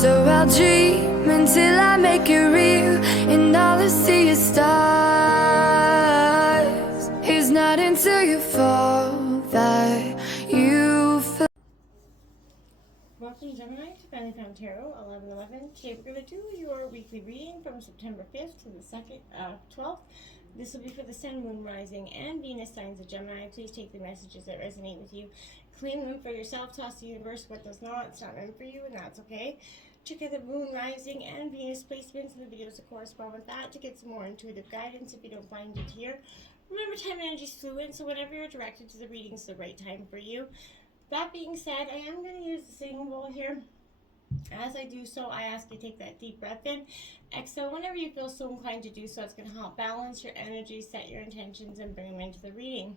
So I'll dream until I make it real, and all I see is stars. It's not until you fall that you feel. Welcome, Gemini, to Family Found Tarot 1111. Today we're going to do your weekly reading from September 5th to the 12th. This will be for the Sun, Moon, Rising, and Venus signs of Gemini. Please take the messages that resonate with you, claim them for yourself, toss the universe what does not. It's not meant for you, and that's okay. Check out the Moon, Rising, and Venus placements in the videos that correspond with that to get some more intuitive guidance if you don't find it here. Remember, time and energy is fluid, so whenever you're directed to the reading is the right time for you. That being said, I am going to use the singing bowl here. As I do so, I ask you to take that deep breath in. Exhale whenever you feel so inclined to do so. It's going to help balance your energy, set your intentions, and bring them into the reading.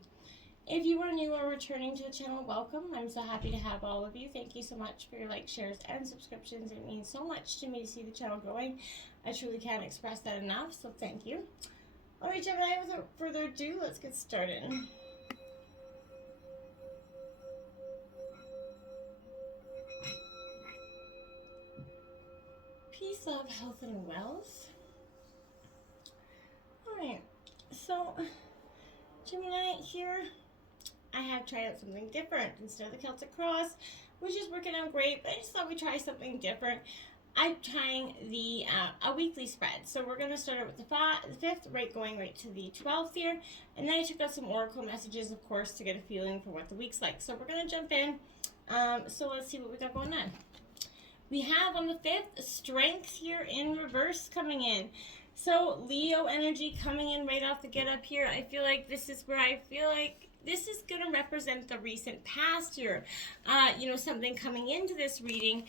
If you are new or returning to the channel, welcome. I'm so happy to have all of you. Thank you so much for your likes, shares, and subscriptions. It means so much to me to see the channel growing. I truly can't express that enough, so thank you. All right, Gemini, without further ado, let's get started. Peace, love, health, and wealth. Alright, so Gemini, here I have tried out something different. Instead of the Celtic cross, which is working out great, but I just thought we'd try something different. I'm trying a weekly spread. So we're going to start out with the 5th, going right to the 12th here. And then I took out some oracle messages, of course, to get a feeling for what the week's like. So we're going to jump in. So let's see what we got going on. We have on the 5th, strength here in reverse coming in. So Leo energy coming in right off the get up here. I feel like this is where I feel like this is going to represent the recent past here. Something coming into this reading.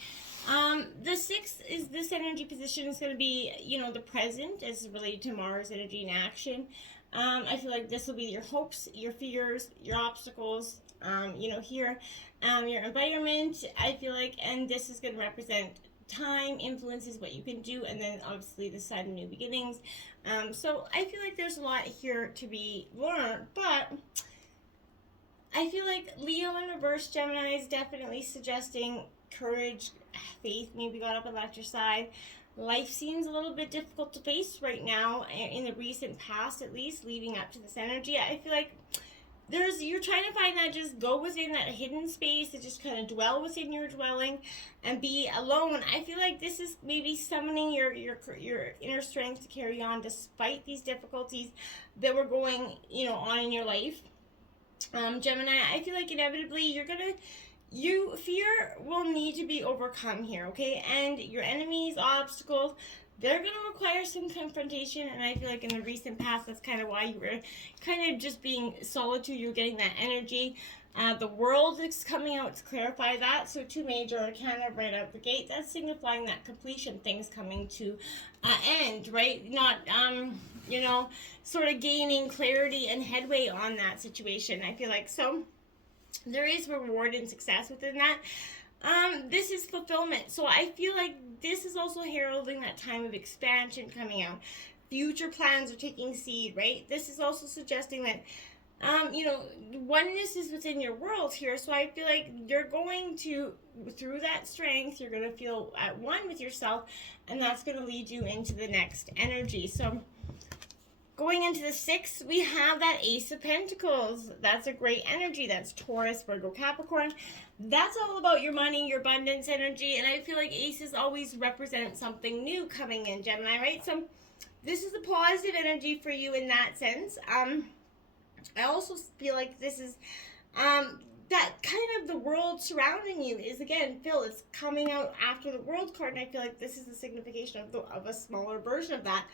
The 6th is this energy position is going to be, the present as related to Mars energy in action. I feel like this will be your hopes, your fears, your obstacles, here, your environment, I feel like, and this is going to represent time, influences, what you can do, and then obviously the Sun, new beginnings. So I feel like there's a lot here to be learned, but I feel like Leo in reverse Gemini is definitely suggesting courage, faith, maybe got up and left your side. Life seems a little bit difficult to face right now, in the recent past at least, leading up to this energy. I feel like you're trying to find that, just go within that hidden space and just kind of dwell within your dwelling and be alone. I feel like this is maybe summoning your inner strength to carry on despite these difficulties that were going, on in your life. Gemini, I feel like inevitably fear will need to be overcome here, okay? And your enemies, obstacles, they're going to require some confrontation, and I feel like in the recent past, that's kind of why you were kind of just being solitude. You're getting that energy. The world is coming out to clarify that. So 2 major arcana right out the gate. That's signifying that completion, things coming to end, right? Not, sort of gaining clarity and headway on that situation. I feel like so there is reward and success within that. This is fulfillment. So I feel like this is also heralding that time of expansion coming out. Future plans are taking seed, right? This is also suggesting that, oneness is within your world here. So I feel like you're going to, through that strength, you're going to feel at one with yourself, and that's going to lead you into the next energy. So going into the 6th, we have that Ace of Pentacles. That's a great energy. That's Taurus, Virgo, Capricorn. That's all about your money, your abundance energy. And I feel like aces always represent something new coming in, Gemini, right? So this is a positive energy for you in that sense. I also feel like this is that kind of the world surrounding you is, again, Phil, it's coming out after the World card, and I feel like this is the signification of a smaller version of that.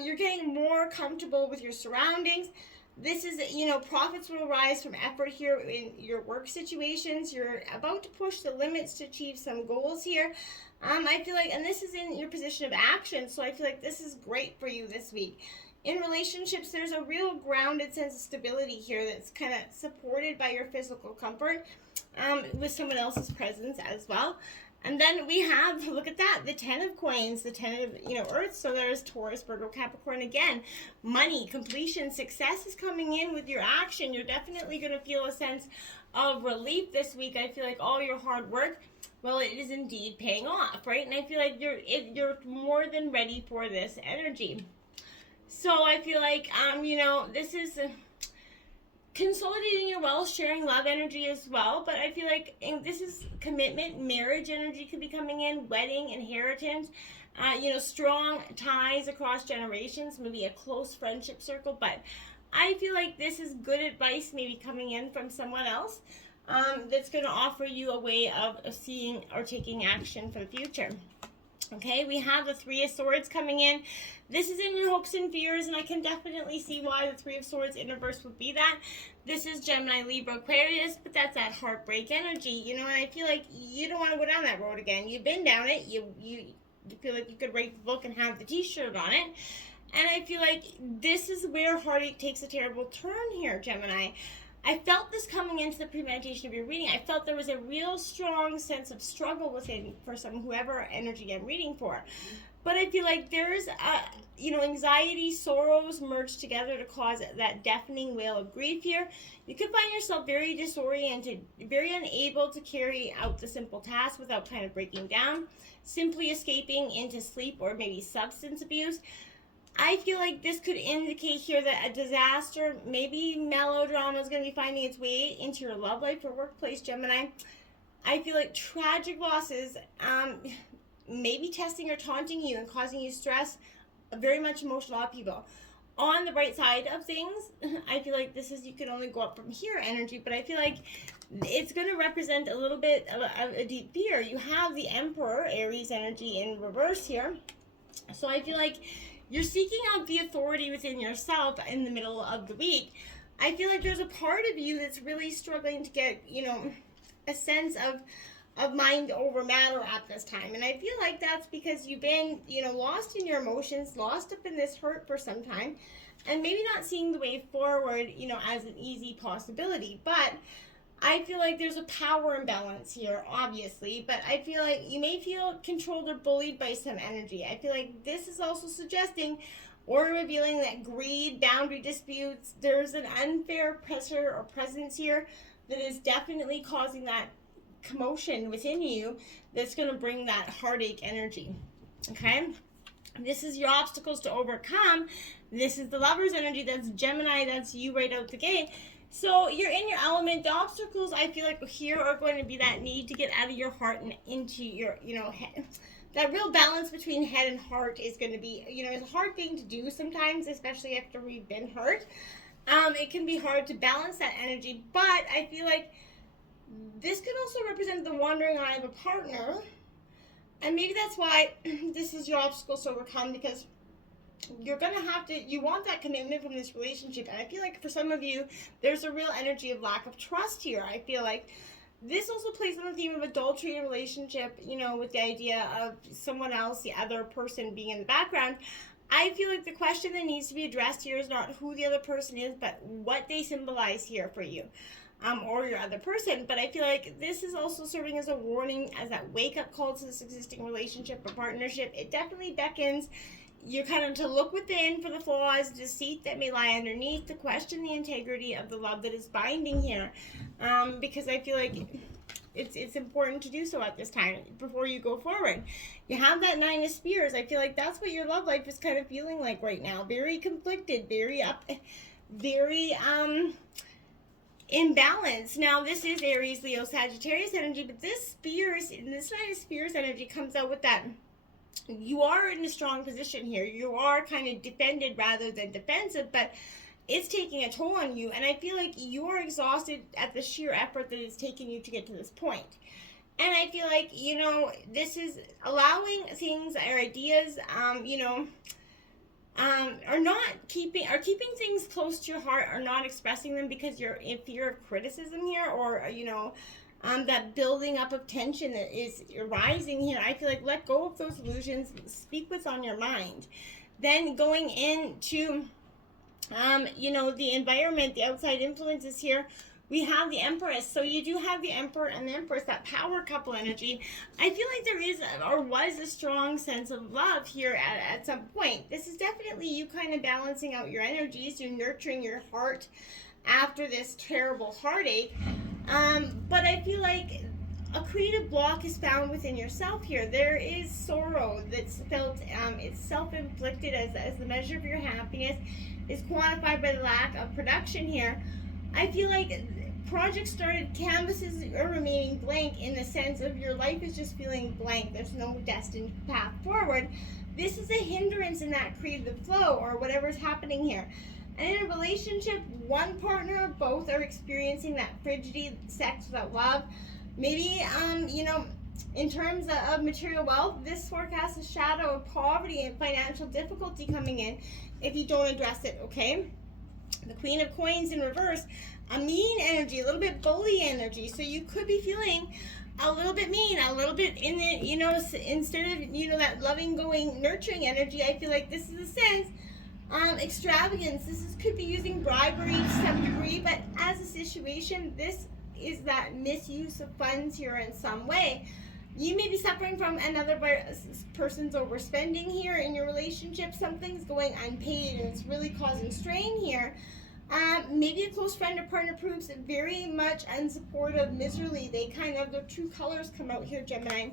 You're getting more comfortable with your surroundings. This is, profits will rise from effort here in your work situations. You're about to push the limits to achieve some goals here. I feel like, and this is in your position of action, so I feel like this is great for you this week. In relationships, there's a real grounded sense of stability here that's kind of supported by your physical comfort, with someone else's presence as well. And then we have, look at that, the 10 of coins, the 10 of, earth. So there's Taurus, Virgo, Capricorn again. Money, completion, success is coming in with your action. You're definitely going to feel a sense of relief this week. I feel like all your hard work, well, it is indeed paying off, right? And I feel like you're more than ready for this energy. So I feel like this is consolidating your wealth, sharing love energy as well. But I feel like this is commitment, marriage energy could be coming in, wedding, inheritance. Strong ties across generations, maybe a close friendship circle. But I feel like this is good advice, maybe coming in from someone else, that's going to offer you a way of seeing or taking action for the future. Okay, we have the Three of Swords coming in. This is in your hopes and fears, and I can definitely see why the Three of Swords in reverse would be that. This is Gemini, Libra, Aquarius, but that's that heartbreak energy, and I feel like you don't want to go down that road again. You've been down it. You feel like you could write the book and have the t-shirt on it. And I feel like this is where heartache takes a terrible turn here, Gemini. I felt this coming into the premeditation of your reading. I felt there was a real strong sense of struggle within for whoever energy I'm reading for. But I feel like there's anxiety, sorrows merged together to cause that deafening wail of grief here. You could find yourself very disoriented, very unable to carry out the simple task without kind of breaking down, simply escaping into sleep or maybe substance abuse. I feel like this could indicate here that a disaster, maybe melodrama, is going to be finding its way into your love life or workplace, Gemini. I feel like tragic losses, maybe testing or taunting you and causing you stress, very much emotional upheaval. On the bright side of things, I feel like this is, you can only go up from here energy, but I feel like it's going to represent a little bit of a deep fear. You have the Emperor, Aries energy in reverse here. So I feel like you're seeking out the authority within yourself in the middle of the week. I feel like there's a part of you that's really struggling to get, a sense of mind over matter at this time. And I feel like that's because you've been, lost in your emotions, lost up in this hurt for some time, and maybe not seeing the way forward, as an easy possibility. But I feel like there's a power imbalance here, obviously, but I feel like you may feel controlled or bullied by some energy. I feel like this is also suggesting or revealing that greed, boundary disputes, there's an unfair pressure or presence here that is definitely causing that commotion within you that's going to bring that heartache energy. Okay? This is your obstacles to overcome. This is the Lover's energy. That's Gemini. That's you right out the gate. So you're in your element. The obstacles, I feel like here are going to be that need to get out of your heart and into your, head. That real balance between head and heart is going to be, it's a hard thing to do sometimes, especially after we've been hurt. It can be hard to balance that energy, but I feel like this could also represent the wandering eye of a partner. And maybe that's why this is your obstacles to overcome, because you're going to have to, you want that commitment from this relationship. And I feel like for some of you, there's a real energy of lack of trust here. I feel like this also plays on the theme of adultery in a relationship, with the idea of someone else, the other person being in the background. I feel like the question that needs to be addressed here is not who the other person is, but what they symbolize here for you. Or your other person. But I feel like this is also serving as a warning, as that wake-up call to this existing relationship or partnership. It definitely beckons you kind of to look within for the flaws, deceit that may lie underneath, to question the integrity of the love that is binding here, because I feel like it's important to do so at this time before you go forward. You have that Nine of Spears. I feel like that's what your love life is kind of feeling like right now. Very conflicted, very imbalance. Now, this is Aries, Leo, Sagittarius energy, but this Nine of Spears energy comes out with that you are in a strong position here. You are kind of defended rather than defensive, but it's taking a toll on you, and I feel like you're exhausted at the sheer effort that it's taken you to get to this point. And I feel like, this is allowing things or ideas, are keeping things close to your heart, or not expressing them because you're in fear of criticism here, or that building up of tension that is rising here. I feel like let go of those illusions, speak what's on your mind. Then going into the environment, the outside influences here, we have the Empress. So you do have the Emperor and the Empress, that power couple energy. I feel like there is or was a strong sense of love here at some point. This is definitely you kind of balancing out your energies. You're nurturing your heart after this terrible heartache. But I feel like a creative block is found within yourself here. There is sorrow that's felt, it's self-inflicted as the measure of your happiness is quantified by the lack of production here. I feel like projects started, canvases are remaining blank in the sense of your life is just feeling blank. There's no destined path forward. This is a hindrance in that creative flow or whatever's happening here. And in a relationship, one partner or both are experiencing that frigidity, sex without love. Maybe, in terms of material wealth, this forecasts a shadow of poverty and financial difficulty coming in if you don't address it, okay? The Queen of Coins in reverse, a mean energy, a little bit bully energy. So you could be feeling a little bit mean, a little bit in the, instead of, that loving, going, nurturing energy, I feel like this is a sense, extravagance. Could be using bribery to some degree, but as a situation, this is that misuse of funds here in some way. You may be suffering from another person's overspending here in your relationship. Something's going unpaid and it's really causing strain here. Maybe a close friend or partner proves very much unsupportive, miserly. They their true colors come out here, Gemini.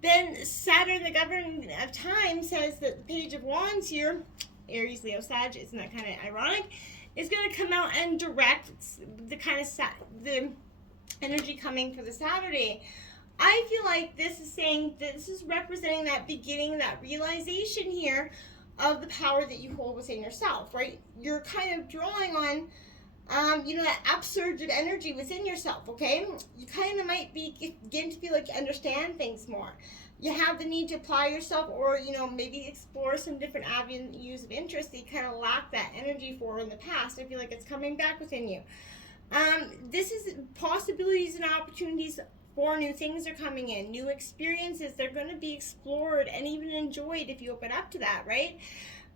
Then Saturn, the governor of time, says that the Page of Wands here, Aries, Leo, Sag, isn't that kind of ironic? Is going to come out and direct the the energy coming for the Saturday. I feel like this is saying, this is representing that beginning, that realization here of the power that you hold within yourself, right? You're kind of drawing on, that upsurge of energy within yourself, okay? You kind of might be getting to feel like you understand things more. You have the need to apply yourself or, maybe explore some different avenues of interest that you kind of lack that energy for in the past. I feel like it's coming back within you. This is possibilities and opportunities for new things are coming in, new experiences. They're going to be explored and even enjoyed if you open up to that, right?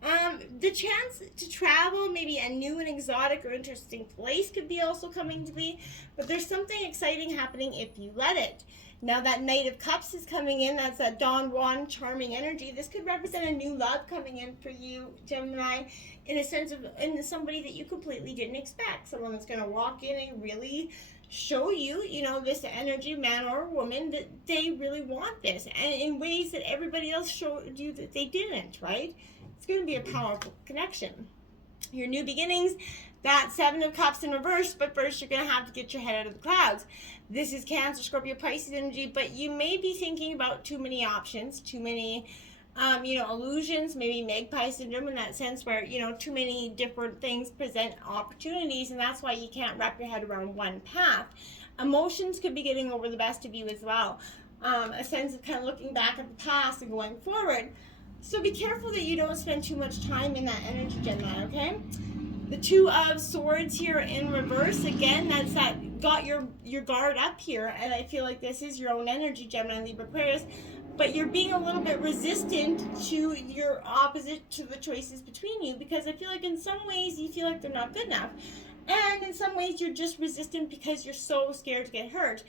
The chance to travel, maybe a new and exotic or interesting place could be also coming to be, but there's something exciting happening if you let it. Now that Knight of Cups is coming in, that's that Don Juan charming energy. This could represent a new love coming in for you, Gemini, in a sense of somebody that you completely didn't expect. Someone that's going to walk in and really show you, this energy, man or woman, that they really want this, and in ways that everybody else showed you that they didn't, right? It's going to be a powerful connection. Your new beginnings, that Seven of Cups in reverse, but first you're going to have to get your head out of the clouds. This is Cancer, Scorpio, Pisces energy, but you may be thinking about too many options, too many, illusions, maybe magpie syndrome in that sense where, too many different things present opportunities, and that's why you can't wrap your head around one path. Emotions could be getting over the best of you as well. A sense of kind of looking back at the past and going forward. So be careful that you don't spend too much time in that energy, Gemini, okay? The Two of Swords here in reverse, again, that's that got your guard up here, and I feel like this is your own energy, Gemini, Libra, Aquarius, but you're being a little bit resistant to your opposite, to the choices between you, because I feel like in some ways you feel like they're not good enough, and in some ways you're just resistant because you're so scared to get hurt.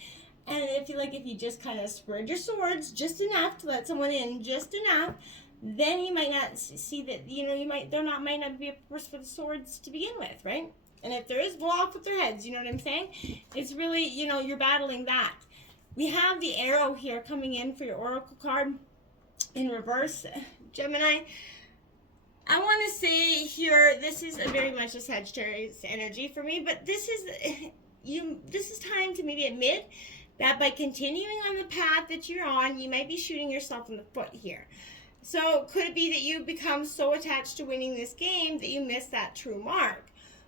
And I feel like if you just kind of spread your swords just enough to let someone in, just enough, then you might not see that, might not be a purpose for the swords to begin with, right? And if there is, blow off with their heads, you know what I'm saying? It's really, you're battling that. We have the arrow here coming in for your oracle card in reverse, Gemini. I want to say here, this is very much a Sagittarius energy for me, but this is time to maybe admit that by continuing on the path that you're on, you might be shooting yourself in the foot here. So could it be that you become so attached to winning this game that you miss that true mark?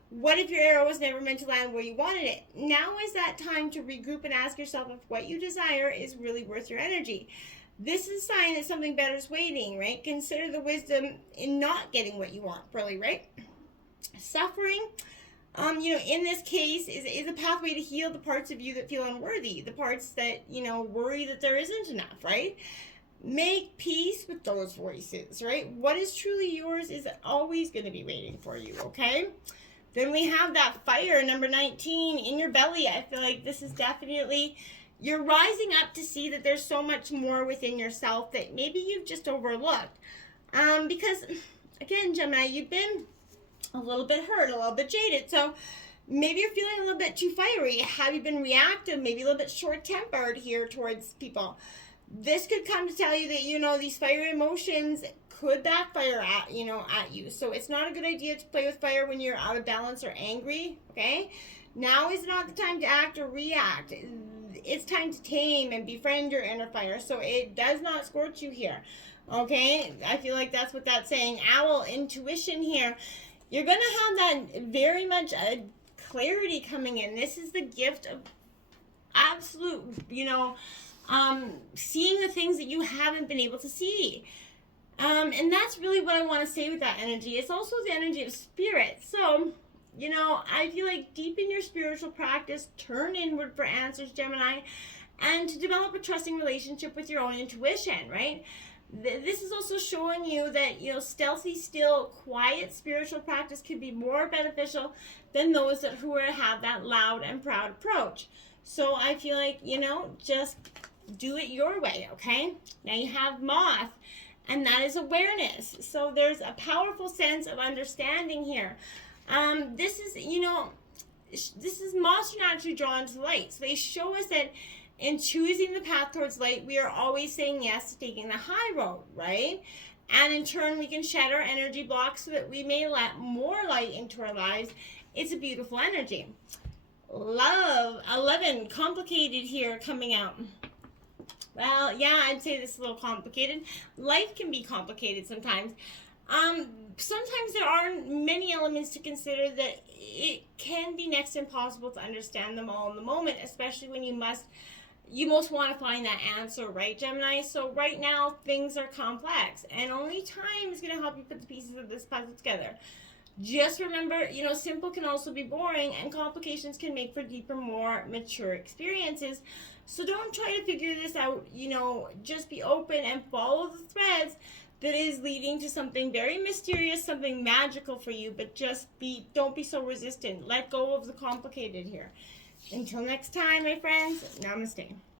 What if your arrow was never meant to land where you wanted it? Now is that time to regroup and ask yourself if what you desire is really worth your energy. This is a sign that something better is waiting, right? Consider the wisdom in not getting what you want, really, right? Suffering, in this case, is a pathway to heal the parts of you that feel unworthy, the parts that, worry that there isn't enough, right? Make peace with those voices, right? What is truly yours is always going to be waiting for you, okay? Then we have that fire, number 19, in your belly. I feel like this is definitely, you're rising up to see that there's so much more within yourself that maybe you've just overlooked. Because, again, Gemini, you've been a little bit hurt, a little bit jaded. So maybe you're feeling a little bit too fiery. Have you been reactive? Maybe a little bit short-tempered here towards people. This could come to tell you that, you know, these fiery emotions could backfire at, you know, at you. So it's not a good idea to play with fire when you're out of balance or angry, okay? Now is not the time to act or react. It's time to tame and befriend your inner fire. So it does not scorch you here, okay? I feel like that's what that's saying. Owl, intuition here. You're going to have that very much clarity coming in. This is the gift of absolute, you know, seeing the things that you haven't been able to see. And that's really what I want to say with that energy. It's also the energy of spirit. So, you know, I feel like deepen your spiritual practice, turn inward for answers, Gemini, and to develop a trusting relationship with your own intuition, right? This is also showing you that, you know, stealthy, still, quiet spiritual practice could be more beneficial than those who have that loud and proud approach. So I feel like, you know, just do it your way, okay? Now you have Moth, and that is awareness. So there's a powerful sense of understanding here. This is, you know, this is moths are naturally drawn to light. So they show us that in choosing the path towards light, we are always saying yes to taking the high road, right? And in turn, we can shed our energy blocks so that we may let more light into our lives. It's a beautiful energy. Love, 11, complicated here coming out. Well, yeah, I'd say this is a little complicated. Life can be complicated sometimes. Sometimes there are many elements to consider that it can be next to impossible to understand them all in the moment, especially when you most want to find that answer, right, Gemini? So right now, things are complex, and only time is going to help you put the pieces of this puzzle together. Just remember, you know, simple can also be boring, and complications can make for deeper, more mature experiences. So don't try to figure this out, you know, just be open and follow the threads that is leading to something very mysterious, something magical for you, but don't be so resistant. Let go of the complicated here. Until next time, my friends, namaste.